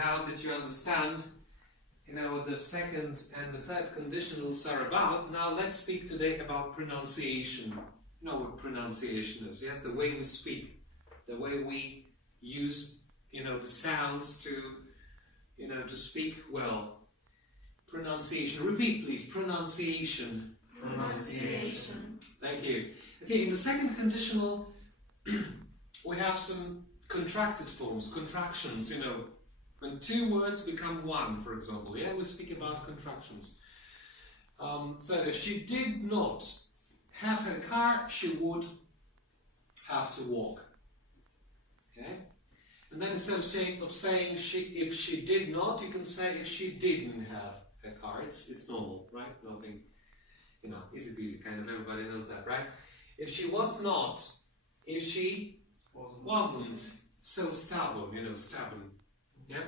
now that you understand, what the second and the third conditionals are about, now let's speak today about pronunciation. You know what pronunciation is, yes? The way we speak, the way we use, the sounds to, to speak well. Pronunciation. Repeat, please. Pronunciation. Pronunciation. Thank you. Okay, in the second conditional, we have some contracted forms, contractions, when two words become one, for example. Yeah, we speak about contractions. So if she did not have her car, she would have to walk. Okay? And then instead of saying if she did not, you can say if she didn't have her car. It's normal, right? Nothing, easy peasy, kind of, everybody knows that, right? If she was not, if she wasn't so stubborn, stubborn, yeah?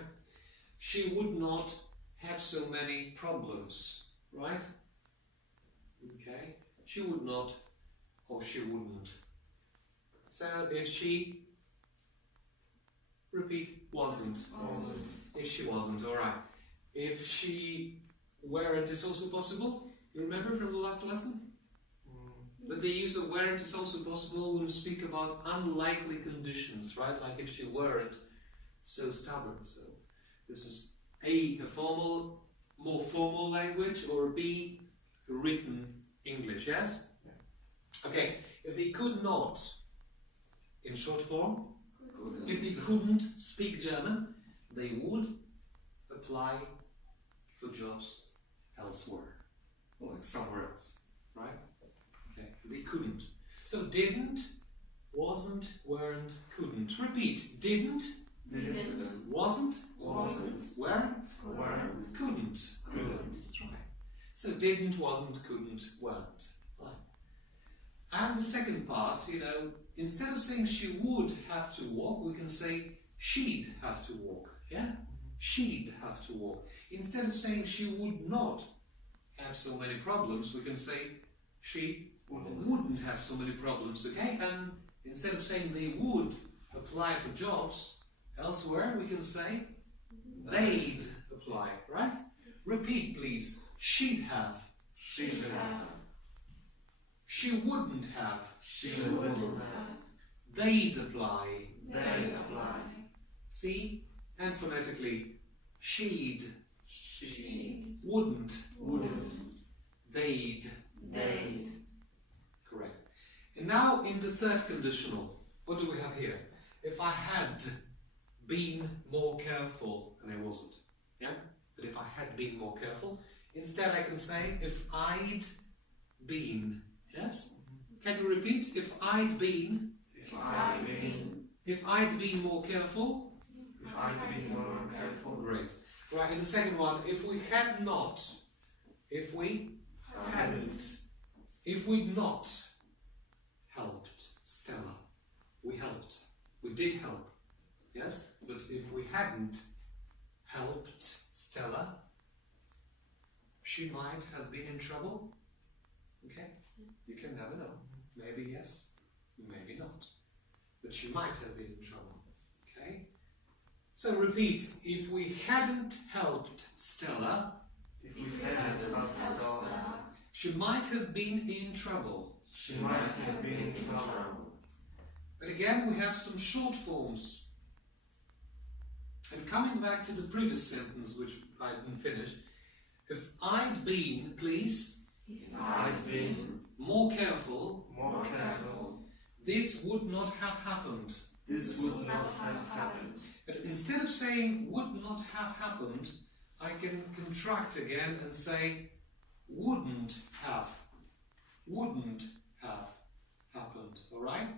She would not have so many problems, right? Okay? She would not, or she wouldn't. So if she, repeat, wasn't. If she wasn't, alright. If she weren't is also possible. You remember from the last lesson? That the use of weren't is also possible when we speak about unlikely conditions, right? Like if she weren't so stubborn. So this is A, a more formal language, or B, written English, yes? Okay, if they could not, in short form, if they couldn't speak German, they would apply for jobs elsewhere, or like somewhere else, right? Okay, they couldn't. So didn't, wasn't, weren't, couldn't. Repeat, didn't, wasn't, weren't, couldn't. That's right. So didn't, wasn't, couldn't, weren't. Right. And the second part, instead of saying she would have to walk, we can say she'd have to walk. Yeah? She'd have to walk. Instead of saying she would not have so many problems, we can say she wouldn't have so many problems, okay? And instead of saying they would apply for jobs elsewhere, we can say they'd apply, right? Repeat, please. She'd have. She'd have. She wouldn't have. She wouldn't have. They'd apply. They'd apply. See? And phonetically, she'd. She Wouldn't. wouldn't. They'd. They'd. Correct. And now in the third conditional, what do we have here? If I had been more careful, and I wasn't, yeah? But if I had been more careful, instead I can say if I'd been, yes? Can you repeat? If I'd been. If I'd been. If I'd been more careful. If I'd been more careful. Great. Right, and the second one, if we had not, if we hadn't. If we'd not helped Stella, we helped. We did help, yes? But if we hadn't helped Stella, she might have been in trouble. Okay? You can never know. Maybe yes, maybe not. But she might have been in trouble. Okay? So repeat, if we hadn't helped Stella, If we hadn't helped Stella, she might have been in trouble. she might have been in trouble. But again, we have some short forms. And coming back to the previous sentence, which I didn't finish, if I'd been, please, If I'd been more careful, more careful, this would not have happened. this would not have happened. But instead of saying would not have happened, I can contract again and say wouldn't have happened, alright?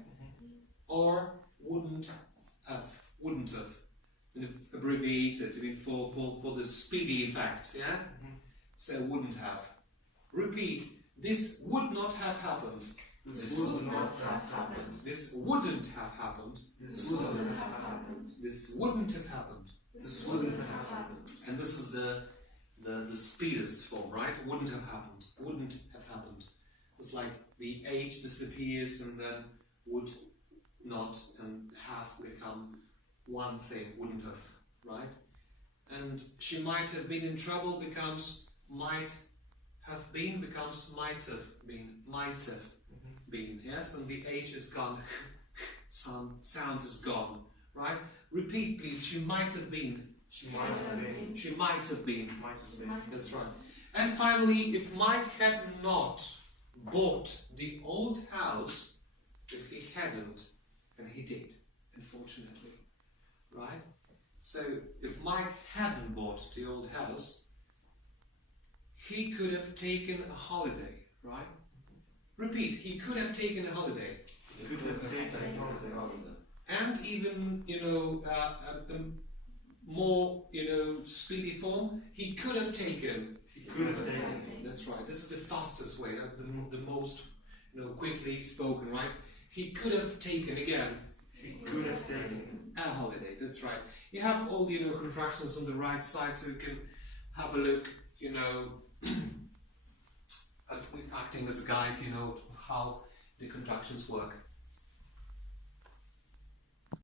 Or wouldn't have, abbreviated, for the speedy effect, yeah? So wouldn't have. Repeat, this would not have happened. This would not have happened. This wouldn't have happened. This wouldn't have happened. This wouldn't have happened. This wouldn't have happened. And this is the speediest form, right? Wouldn't have happened. Wouldn't have happened. It's like the H disappears and then would not and have become one thing. Wouldn't have, right? And she might have been in trouble becomes might have been becomes might have been. Might have been. Yes, and the H is gone. Sound is gone. Right? Repeat, please. She might have been. She might have been. She might have been. Might have been. That's right. And finally, if Mike had not bought the old house, if he hadn't, and he did, unfortunately, right? So if Mike hadn't bought the old house, he could have taken a holiday, right? Repeat, he could have taken a holiday. He could have taken a holiday. And even, a more, speedy form, he could have taken. He could have taken. That's right. This is the fastest way, the most, quickly spoken, right? He could have taken, again. He could have taken a holiday. That's right. You have all, contractions on the right side, so you can have a look, as we're acting as a guide, how the contractions work.